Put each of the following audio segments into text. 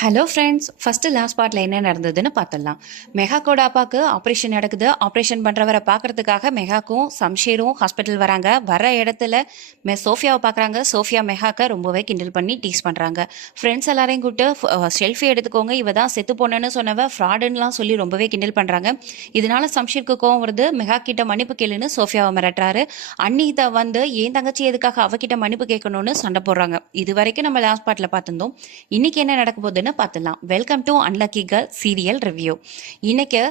Hello friends, first last பார்ட்டில் என்ன நடந்ததுன்னு பார்த்துடலாம். மெஹாக்கோட அப்பாவுக்கு ஆப்ரேஷன் நடக்குது. ஆப்ரேஷன் பண்ணுறவரை பார்க்கறதுக்காக மெஹாக்கும் சம்ஷேரும் ஹாஸ்பிட்டல் வராங்க. வர இடத்துல சோஃபியாவை பார்க்குறாங்க. சோஃபியா மெஹாக்கை ரொம்பவே கிண்டல் பண்ணி டீஸ் பண்ணுறாங்க. ஃப்ரெண்ட்ஸ் எல்லாரையும் கூப்பிட்டு செல்ஃபி எடுத்துக்கோங்க, இவ தான் செத்து போனேன்னு சொன்னவ ஃப்ராடுன்னெலாம் சொல்லி ரொம்பவே கிண்டல் பண்ணுறாங்க. இதனால சம்ஷேருக்கு கோவம் வருது. மெஹா கிட்ட மன்னிப்பு கேளுன்னு சோஃபியாவை மிரட்டுறாரு. அன்னிதா வந்து என் தங்கச்சி எதுக்காக அவகிட்ட மன்னிப்பு கேட்கணும்னு சண்டை போடுறாங்க. இது வரைக்கும் நம்ம லாஸ்ட் பார்ட்டில் பார்த்துருந்தோம். இன்னைக்கு என்ன நடக்க போகுதுன்னு பார்த்துலாம். Welcome to unlucky girl serial review. இன்னைக்கு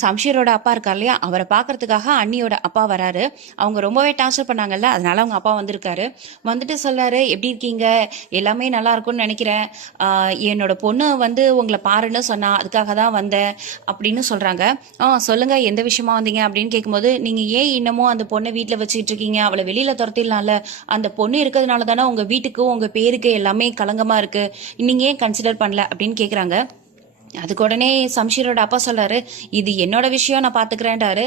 சம்ஷீரோட அப்பா இருக்கார் இல்லையா, அவரை பார்க்கறதுக்காக அண்ணியோட அப்பா வராரு. அவங்க ரொம்பவே டார்ச்சர் பண்ணாங்கல்ல, அதனால அவங்க அப்பா வந்திருக்காரு. வந்துட்டு சொல்றாரு, எப்படி இருக்கீங்க, எல்லாமே நல்லா இருக்கும்னு நினைக்கிறேன். என்னோட பொண்ணு வந்து உங்களை பாருன்னு சொன்னா, அதுக்காக தான் வந்தேன் அப்படின்னு சொல்றாங்க. சொல்லுங்க, எந்த விஷயமா வந்தீங்க அப்படின்னு கேட்கும்போது, நீங்க ஏன் இன்னமும் அந்த பொண்ணை வீட்டில் வச்சுக்கிட்டு இருக்கீங்க, அவளை வெளியில துரத்திடலாம்ல, அந்த பொண்ணு இருக்கிறதுனால தானே உங்க வீட்டுக்கு உங்க பேருக்கு எல்லாமே களங்கமா இருக்கு, நீங்க ஏன் கன்சிடர் பண்ணல அப்படின்னு கேட்குறாங்க. அதுக்கு உடனே சம்ஷீரோட அப்பா சொல்றாரு, இது என்னோட விஷயம், நான் பாத்துக்கிறேன்டாரு.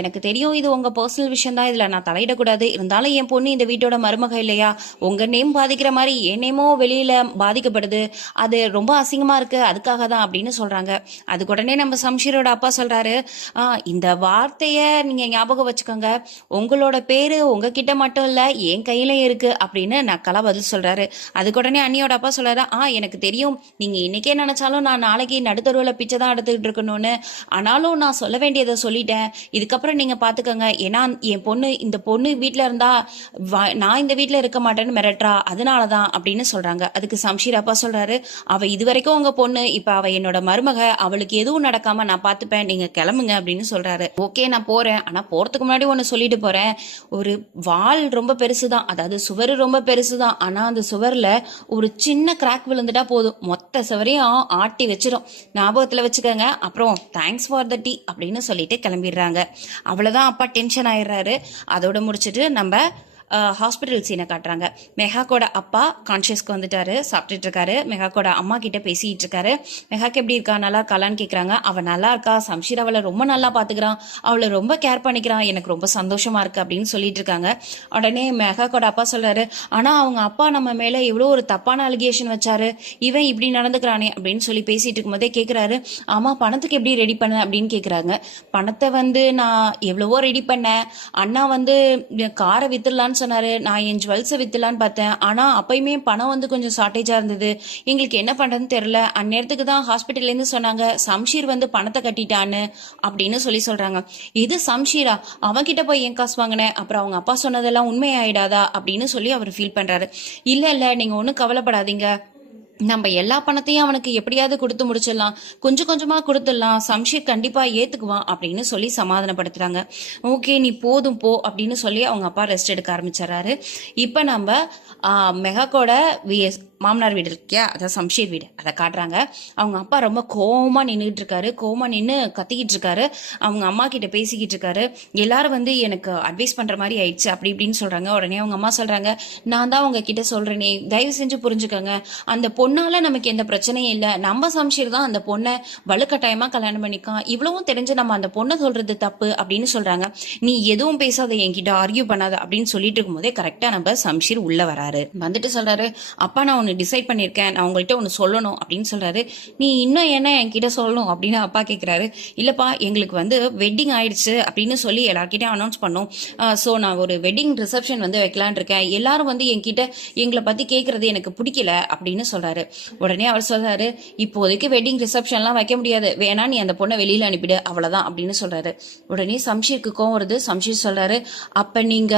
எனக்கு தெரியும் இது உங்க பர்சனல் விஷயம் தான், இதுல நான் தலையிடக்கூடாது, இருந்தாலும் என் பொண்ணு இந்த வீட்டோட மருமக இல்லையா, உங்க நேம் பாதிக்கிற மாதிரி என் நேமோ வெளியில பாதிக்கப்படுது, அது ரொம்ப அசிங்கமா இருக்கு, அதுக்காக தான் அப்படின்னு சொல்றாங்க. அதுக்கு உடனே நம்ம சம்ஷீரோட அப்பா சொல்றாரு, இந்த வார்த்தைய நீங்க ஞாபகம் வச்சுக்கோங்க, உங்களோட பேரு உங்ககிட்ட மட்டும் இல்ல என் கையில இருக்கு அப்படின்னு நக்கலா பதில் சொல்றாரு. அதுக்கு உடனே அண்ணியோட அப்பா சொல்றாரு, எனக்கு தெரியும் நீங்க இன்னைக்கே நினைச்சாலும் நான் நாளைக்கு நடுத்தருவில் பிச்சை தான் எடுத்துக்கிட்டு இருக்கணும்னு, ஆனாலும் நான் சொல்ல வேண்டியதை சொல்லிட்டேன், இதுக்கப்புறம் நீங்க பாத்துக்கோங்க, ஏன்னா என் பொண்ணு இந்த பொண்ணு வீட்டுல இருந்தா நான் இந்த வீட்டுல இருக்க மாட்டேன்னு மிரட்டுறா, அதனாலதான் அப்படின்னு சொல்றாங்க. அதுக்கு சம்ஷீர் அப்பா சொல்றாரு, அவ இதுவரைக்கும் உங்க பொண்ணு, இப்ப அவ என்னோட மருமக, அவளுக்கு எதுவும் நடக்காம நான் பாத்துப்பேன், நீங்க கிளம்புங்க அப்படின்னு சொல்றாரு. ஓகே நான் போறேன், ஆனா போறதுக்கு முன்னாடி ஒன்னு சொல்லிட்டு போறேன், ஒரு வால் ரொம்ப பெருசுதான், அதாவது சுவர் ரொம்ப பெருசுதான், ஆனா அந்த சுவர்ல ஒரு சின்ன கிராக் விழுந்துட்டா போதும், மொத்த சுவரையும் ஆட்டி வச்சிரும், ஞாபகத்துல வச்சுக்கோங்க, அப்புறம் தேங்க்ஸ் ஃபார் த டீ அப்படின்னு சொல்லிட்டு கிளம்பிடுறாங்க. அவ்வளவுதான், அப்பா டென்ஷன் ஆயிடுறாரு. அதோட முடிச்சுட்டு நம்ம ஹாஸ்பிட்டல் சீனை காட்டுறாங்க. மெஹாக்கோட அப்பா கான்ஷியஸ்க்கு வந்துட்டாரு, சாப்பிட்டுட்டு இருக்காரு. மெஹாக்கோட அம்மா கிட்ட பேசிட்டு இருக்காரு. மெஹாக்கு எப்படி இருக்கா, நல்லா இருக்காளான்னு கேட்குறாங்க. அவள் நல்லா இருக்கா, சம்ஷீர் அவளை ரொம்ப நல்லா பார்த்துக்கிறான், அவளை ரொம்ப கேர் பண்ணிக்கிறான், எனக்கு ரொம்ப சந்தோஷமா இருக்கு அப்படின்னு சொல்லிட்டு இருக்காங்க. உடனே மெஹாக்கோட அப்பா சொல்றாரு, ஆனா அவங்க அப்பா நம்ம மேல எவ்வளோ ஒரு தப்பான அலிகேஷன் வச்சாரு, இவன் இப்படி நடந்துக்கிறானே அப்படின்னு சொல்லி பேசிட்டு இருக்கும்போதே கேட்குறாரு, ஆமா பணத்துக்கு எப்படி ரெடி பண்ண அப்படின்னு கேட்குறாங்க. பணத்தை வந்து நான் எவ்வளவோ ரெடி பண்ணேன், அண்ணா வந்து காரை வித்துடலான்னு சொன்னாரு, நான் என் ஜுவல்ஸை வித்துலான்னு பார்த்தேன், ஆனா அப்பயுமே பணம் வந்து கொஞ்சம் ஷார்டேஜா இருந்தது, எங்களுக்கு என்ன பண்றதுன்னு தெரியல, அந்நேரத்துக்கு தான் ஹாஸ்பிட்டல்ல இருந்து சொன்னாங்க சம்ஷீர் வந்து பணத்தை கட்டிட்டான்னு அப்படின்னு சொல்றாங்க. இது சம்ஷீரா, அவன்கிட்ட போய் என் காசு வாங்கினேன், அப்புறம் அவங்க அப்பா சொன்னதெல்லாம் உண்மையாயிடாதா அப்படின்னு சொல்லி அவர் ஃபீல் பண்றாரு. இல்ல நீங்க ஒன்றும் கவலைப்படாதீங்க, நம்ம எல்லா பணத்தையும் அவனுக்கு எப்படியாவது கொடுத்து முடிச்சிடலாம், கொஞ்சம் கொஞ்சமா கொடுத்துடலாம், சம்ஷீர் கண்டிப்பா ஏத்துக்குவான் அப்படின்னு சொல்லி சமாதானப்படுத்துறாங்க. ஓகே நீ போதும் போ அப்படின்னு சொல்லி அவங்க அப்பா ரெஸ்ட் எடுக்க ஆரம்பிச்சிடறாரு. இப்ப நம்ம மெஹாக்கோட மாமனார் வீடு இருக்கியா, அதான் சம்ஷீர் வீடு, அதை காட்டுறாங்க. அவங்க அப்பா ரொம்ப கோவமா நின்றுட்டு இருக்காரு, கோவமா நின்று கத்திக்கிட்டு இருக்காரு, அவங்க அம்மா கிட்ட பேசிக்கிட்டு இருக்காரு. எல்லாரும் வந்து எனக்கு அட்வைஸ் பண்ற மாதிரி ஆயிடுச்சு அப்படி இப்படின்னு சொல்றாங்க. உடனே அவங்க அம்மா சொல்றாங்க, நான் தான் உங்ககிட்ட சொல்றேனே, தயவு செஞ்சு புரிஞ்சுக்கோங்க, அந்த பொண்ணால நமக்கு எந்த பிரச்சனையும் இல்லை, நம்ம சம்ஷீர் தான் அந்த பொண்ணை வலுக்கட்டாயமா கல்யாணம் பண்ணிக்கான், இவ்வளவும் தெரிஞ்சு நம்ம அந்த பொண்ணை சொல்றது தப்பு அப்படின்னு சொல்றாங்க. நீ எதுவும் பேசாத, என்கிட்ட ஆர்கியூ பண்ணாத அப்படின்னு சொல்லிட்டு இருக்கும்போதே கரெக்டா நம்ம சம்ஷீர் உள்ள வராரு. வந்துட்டு சொல்றாரு, அப்பா நான் ஒன்னு டிசைட் பண்ணிருக்கேன், நான் உங்கள்கிட்ட ஒன்னு சொல்லணும் அப்படின்னு சொல்றாரு. நீ இன்னும் என்ன என்கிட்ட சொல்லணும் அப்படின்னு அப்பா கேட்கிறாரு. இல்லப்பா எங்களுக்கு வந்து வெட்டிங் ஆயிடுச்சு அப்படின்னு சொல்லி எல்லார்கிட்டையும் அனௌன்ஸ் பண்ணோம், ஸோ நான் ஒரு வெட்டிங் ரிசப்ஷன் வந்து வைக்கலான் இருக்கேன், எல்லாரும் வந்து என்கிட்ட எங்களை பத்தி கேட்கறது எனக்கு பிடிக்கல அப்படின்னு சொல்றாரு. உடனே அவர் சொல்றாரு, இப்போதைக்கு வெட்டிங் ரிசப்ஷன்லாம் வைக்க முடியாது, வேணா நீ அந்த பொண்ணை வெளியில அனுப்பிடு அவ்வளவுதான் அப்படின்னு சொல்றாரு. உடனே சம்ஷீருக்கு கோவம் வருது. சம்ஷீர் சொல்றாரு, அப்ப நீங்க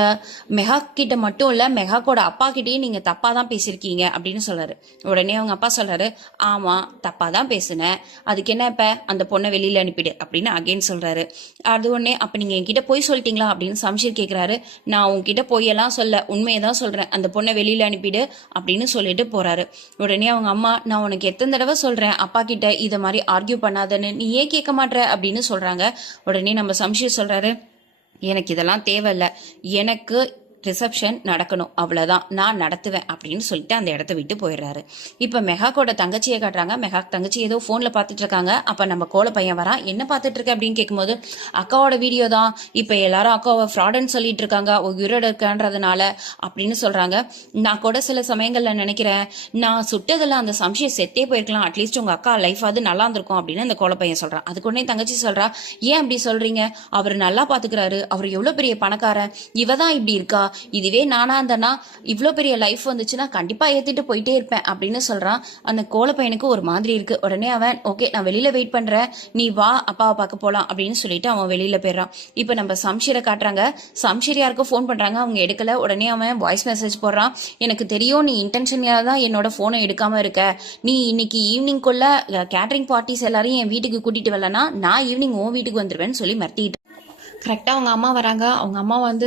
மெஹா கிட்ட மட்டும் இல்ல மெஹாக்கோட அப்பா கிட்டயும் நீங்க தப்பா தான் பேசியிருக்கீங்க அப்படின்னு சொல்றாரு. உடனே அவங்க அப்பா சொல்றாரு, ஆமா தப்பா தான் பேசுனேன், அதுக்கு என்ன இப்ப அந்த பொண்ணை வெளியில அனுப்பிடு அப்படின்னு அகைன் சொல்றாரு. அது உடனே அப்ப நீங்க என்கிட்ட போய் சொல்லிட்டீங்களா அப்படின்னு சம்ஷீர் கேட்கிறாரு. நான் உங்ககிட்ட பொய்யெல்லாம் சொல்ல, உண்மையை தான் சொல்றேன், அந்த பொண்ணை வெளியில அனுப்பிடு அப்படின்னு சொல்லிட்டு போறாரு. உடனே அவங்க அம்மா, நான் உனக்கு எத்தனை தடவை சொல்றேன் அப்பா கிட்ட இதை மாதிரி ஆர்கியூ பண்ணாதன்னு, நீ ஏன் கேட்க மாட்ற அப்படின்னு சொல்றாங்க. உடனே நம்ம சம்ஷீர் சொல்றாரு, எனக்கு இதெல்லாம் தேவையில்லை, எனக்கு ரிசப்ஷன் நடக்கணும், அவ்வளோதான், நான் நடத்துவேன் அப்படின்னு சொல்லிட்டு அந்த இடத்த விட்டு போயிடுறாரு. இப்போ மெஹாக்கோட தங்கச்சியை காட்டுறாங்க. மெஹா தங்கச்சி ஏதோ ஃபோனில் பார்த்துட்டு இருக்காங்க. அப்போ நம்ம கோல பையன் வரான். என்ன பார்த்துட்டு இருக்க அப்படின்னு கேட்கும்போது, அக்காவோட வீடியோ தான், இப்போ எல்லாரும் அக்காவை ஃப்ராடுன்னு சொல்லிட்டு இருக்காங்க உயிரோட இருக்கான்றதுனால அப்படின்னு சொல்கிறாங்க. நான் கூட சில சமயங்களில் நினைக்கிறேன், நான் சுட்டதில் அந்த சம்சயம் செத்தே போயிருக்கலாம், அட்லீஸ்ட் உங்கள் அக்கா லைஃப் அது நல்லா இருந்திருக்கும் அப்படின்னு அந்த கோல பையன் சொல்கிறான். அதுக்கு உடனே தங்கச்சி சொல்கிறா, ஏன் அப்படி சொல்கிறீங்க, அவர் நல்லா பார்த்துக்கிறாரு, அவர் எவ்வளோ பெரிய பணக்காரன், இவ தான் இப்படி இருக்கா, இதுவே நானா இருந்தேன்னா இவ்வளோ பெரிய லைஃப் வந்துச்சுன்னா கண்டிப்பாக ஏற்றிட்டு போயிட்டே இருப்பேன் அப்படின்னு சொல்கிறான். அந்த கோல பையனுக்கு ஒரு மாதிரி இருக்குது. உடனே அவன், ஓகே நான் வெளியில் வெயிட் பண்ணுறேன், நீ வா அப்பாவை பார்க்க போகலாம் அப்படின்னு சொல்லிட்டு அவன் வெளியில் போயிடுறான். இப்போ நம்ம சம்ஷீரை காட்டுறாங்க. சம்ஷீர் யாருக்கும் ஃபோன் பண்ணுறாங்க, அவங்க எடுக்கல. உடனே அவன் வாய்ஸ் மெசேஜ் போடுறான், எனக்கு தெரியும் நீ இன்டென்ஷனியாக தான் என்னோட ஃபோனை எடுக்காமல் இருக்க, நீ இன்னைக்கு ஈவினிங்குள்ள கேட்டரிங் பார்ட்டிஸ் எல்லாரையும் என் வீட்டுக்கு கூட்டிகிட்டு வரலன்னா நான் ஈவினிங் உன் வீட்டுக்கு வந்துடுவேன்னு சொல்லி மிரட்டிட்டு கரெக்டாக அவங்க அம்மா வராங்க. அவங்க அம்மா வந்து,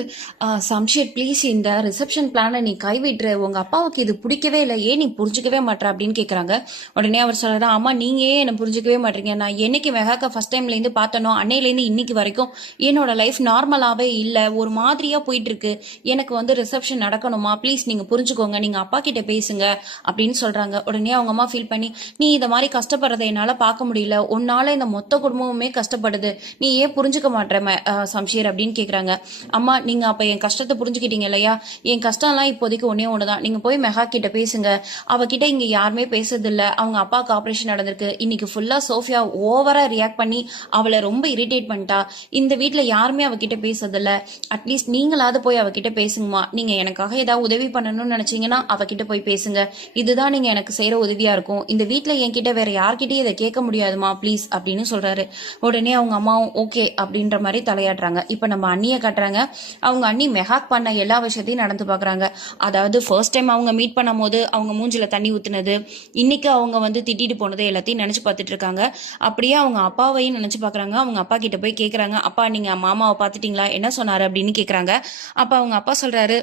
சம்ஷீர் ப்ளீஸ் இந்த ரிசப்ஷன் பிளானை நீ கைவிட்டுரு, உங்கள் அப்பாவுக்கு இது பிடிக்கவே இல்லை, ஏன் நீ புரிஞ்சிக்கவே மாட்டேற அப்படின்னு கேட்குறாங்க. உடனே அவர் சொல்கிறார், அம்மா நீங்கள் ஏன் என்னை புரிஞ்சிக்கவே மாட்டீங்க, நான் என்னைக்கு மெஹாக்கா ஃபஸ்ட் டைம்லேருந்து பார்த்தனோ அன்னையிலேருந்து இன்னைக்கு வரைக்கும் என்னோட லைஃப் நார்மலாகவே இல்லை, ஒரு மாதிரியாக போயிட்டுருக்கு, எனக்கு வந்து ரிசப்ஷன் நடக்கணுமா, ப்ளீஸ் நீங்கள் புரிஞ்சுக்கோங்க, நீங்கள் அப்பா கிட்ட பேசுங்க அப்படின்னு சொல்கிறாங்க. உடனே அவங்க அம்மா ஃபீல் பண்ணி, நீ இந்த மாதிரி கஷ்டப்படுறதை என்னால் பார்க்க முடியல, உன்னால இந்த மொத்த குடும்பமுமே கஷ்டப்படுது, நீ ஏன் புரிஞ்சுக்க மாட்டேற சம்ஷீர் அப்படின்னு கேட்குறாங்க. அம்மா நீங்கள் அப்போ என் கஷ்டத்தை புரிஞ்சுக்கிட்டீங்க இல்லையா, என் கஷ்டம்லாம் இப்போதைக்கு ஒன்று தான், நீங்கள் போய் மெஹா கிட்ட பேசுங்க, அவகிட்ட இங்கே யாருமே பேசுறதில்ல, அவங்க அப்பாவுக்கு ஆப்ரேஷன் நடந்திருக்கு, இன்னைக்கு ஃபுல்லாக சோஃபியா ஓவராக ரியாக்ட் பண்ணி அவளை ரொம்ப இரிட்டேட் பண்ணிட்டா, இந்த வீட்டில் யாருமே அவகிட்ட பேசுறதில்ல, அட்லீஸ்ட் நீங்களாவது போய் அவகிட்ட பேசுங்கம்மா, நீங்கள் எனக்காக ஏதாவது உதவி பண்ணணும்னு நினச்சிங்கன்னா அவகிட்ட போய் பேசுங்க, இதுதான் நீங்கள் எனக்கு செய்கிற உதவியாக இருக்கும், இந்த வீட்டில் என்கிட்ட வேற யார்கிட்டயும் இதை கேட்க முடியாதுமா ப்ளீஸ் அப்படின்னு சொல்கிறாரு. உடனே அவங்க அம்மாவும் ஓகே அப்படின்ற மாதிரி தலையாடுறாங்க. இப்ப நம்ம அண்ணியை காட்டுறாங்க. அவங்க அண்ணி மெஹாக் பண்ண எல்லா விஷயத்தையும் நடந்து பாக்குறாங்க. அதாவது ஃபர்ஸ்ட் டைம் அவங்க மீட் பண்ணும் போது அவங்க மூஞ்சில தண்ணி ஊத்துனது, இன்னைக்கு அவங்க வந்து திட்டிட்டு போனது எல்லாத்தையும் நினைச்சு பார்த்துட்டு இருக்காங்க. அப்படியே அவங்க அப்பாவையும் நினைச்சு பாக்குறாங்க. அவங்க அப்பா கிட்ட போய் கேக்குறாங்க, அப்பா நீங்க மாமாவை பார்த்துட்டீங்களா, என்ன சொன்னாரு அப்படின்னு கேக்குறாங்க. அப்ப அவங்க அப்பா சொல்றாரு,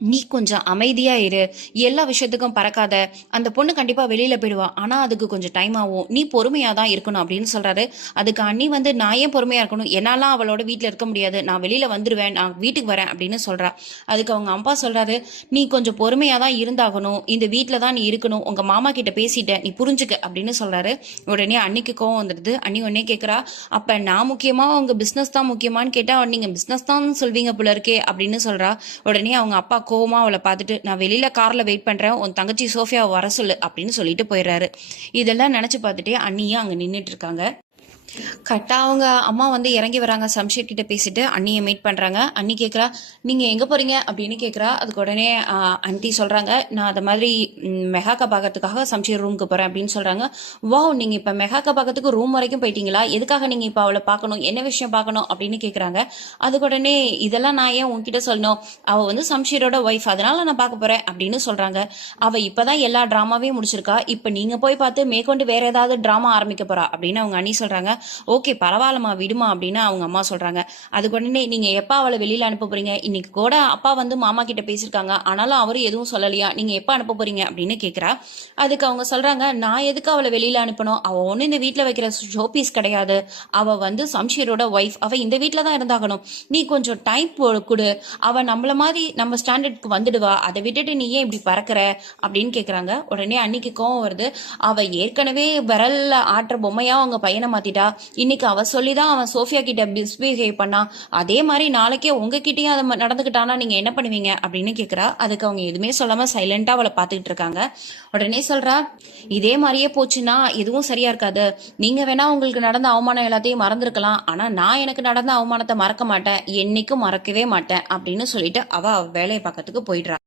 நீ கொஞ்சம் அமைதியா இரு, எல்லா விஷயத்துக்கும் பறக்காத, அந்த பொண்ணு கண்டிப்பா வெளியில போயிடுவா, ஆனா அதுக்கு கொஞ்சம் டைம் ஆகும், நீ பொறுமையா தான் இருக்கணும் அப்படின்னு சொல்றாரு. அதுக்கு அண்ணி வந்து, நான் ஏன் பொறுமையா இருக்கணும், என்னாலாம் அவளோட வீட்டுல இருக்க முடியாது, நான் வெளியில வந்துருவேன், நான் வீட்டுக்கு வரேன் அப்படின்னு சொல்றா. அதுக்கு அவங்க அப்பா சொல்றாரு, நீ கொஞ்சம் பொறுமையா தான் இருந்தாகணும், இந்த வீட்டுல தான் நீ இருக்கணும், உங்க மாமா கிட்ட பேசிட்ட, நீ புரிஞ்சுக்க அப்படின்னு சொல்றாரு. உடனே அன்னிக்கு கோவம் வந்துடுது. அண்ணி உடனே கேட்கறா, அப்ப நான் முக்கியமா உங்க பிசினஸ் தான் முக்கியமான்னு கேட்டா நீங்க பிசினஸ் தான் சொல்வீங்க போல இருக்கே அப்படின்னு சொல்றா. உடனே அவங்க அப்பா கோவமா அவளை பார்த்துட்டு, நான் வெளியில கார்ல வெயிட் பண்றேன், உன் தங்கச்சி சோஃபியாவை வர சொல்லு அப்படின்னு சொல்லிட்டு போயிடுறாரு. இதெல்லாம் நினைச்சு பார்த்துட்டே அண்ணியும் அங்க நின்றுட்டு இருக்காங்க. கரெக்டாக அவங்க அம்மா வந்து இறங்கி வராங்க. சம்ஷீர் கிட்ட பேசிட்டு அண்ணியை மீட் பண்ணுறாங்க. அண்ணி கேட்குறா, நீங்கள் எங்கே போகிறீங்க அப்படின்னு கேட்குறா. அதுக்கு உடனே ஆண்டி சொல்கிறாங்க, நான் அதை மாதிரி மெஹாக்கா பார்க்கறதுக்காக சம்ஷீர் ரூமுக்கு போகிறேன் அப்படின்னு சொல்கிறாங்க. வாவ், நீங்கள் இப்போ மெஹாக்கா பார்க்கறதுக்கு ரூம் வரைக்கும் போயிட்டீங்களா, எதுக்காக நீங்கள் இப்போ அவளை பார்க்கணும், என்ன விஷயம் பார்க்கணும் அப்படின்னு கேட்குறாங்க. அதுக்கு உடனே, இதெல்லாம் நான் ஏன் உன்கிட்ட சொல்லணும், அவள் வந்து சம்ஷீரோட ஒய்ஃப், அதனால நான் பார்க்க போகிறேன் அப்படின்னு சொல்கிறாங்க. அவள் இப்போ தான் எல்லா ட்ராமாவையும் முடிச்சிருக்கா, இப்போ நீங்கள் போய் பார்த்து மேற்கொண்டு வேற ஏதாவது ட்ராமா ஆரம்பிக்க போகிறா அப்படின்னு அவங்க அண்ணி சொல்கிறாங்க. ஓகே பரவாயில்லம்மா விடுமா அப்படின்னு அவங்க அம்மா சொல்றாங்க. அதுக்கு உடனே, நீங்க எப்ப அவளை வெளியில அனுப்ப போறீங்க, இன்னைக்கு கூட அப்பா வந்து மாமா கிட்ட பேசியிருக்காங்க, ஆனாலும் அவரும் எதுவும் சொல்லலையா, நீங்க எப்ப அனுப்ப போறீங்க அப்படின்னு கேட்கிறா. அதுக்கு அவங்க சொல்றாங்க, நான் எதுக்கு அவளை வெளியில அனுப்பணும், அவ ஒண்ணு இந்த வீட்டுல வைக்கிற ஷோபீஸ் கிடையாது, அவ வந்து சம்ஷீரோட ஒய்ஃப், அவ இந்த வீட்டுல தான் இருந்தாகணும், நீ கொஞ்சம் டைம் கொடு, அவ நம்மள மாதிரி நம்ம ஸ்டாண்டர்டுக்கு வந்துடுவா, அதை விட்டுட்டு நீ ஏன் இப்படி பறக்கிற அப்படின்னு கேக்குறாங்க. உடனே அன்னைக்கு கோவம் வருது. அவ ஏற்கனவே விரல்ல ஆட்டுற பொம்மையா அவங்க பையனை மாத்திட்டா, இன்னைக்கு அவ சொல்லிதான் அவன் சோஃபியா கிட்ட மிஸ்பிஹேவ் பண்ணா, அதே மாதிரி நாளைக்கே உங்ககிட்டயும் அதை நடந்துக்கிட்டானா நீங்க என்ன பண்ணுவீங்க அப்படின்னு கேக்குறா. அதுக்கு அவங்க எதுவுமே சொல்லாம சைலண்டா அவளை பார்த்துக்கிட்டு இருக்காங்க. உடனே சொல்றா, இதே மாதிரியே போச்சுன்னா எதுவும் சரியா இருக்காது, நீங்க வேணா உங்களுக்கு நடந்த அவமானம் எல்லாத்தையும் மறந்துருக்கலாம், ஆனா நான் எனக்கு நடந்த அவமானத்தை மறக்க மாட்டேன், என்னைக்கும் மறக்கவே மாட்டேன் அப்படின்னு சொல்லிட்டு அவ வேலையை பார்க்கறதுக்கு போயிடுறா.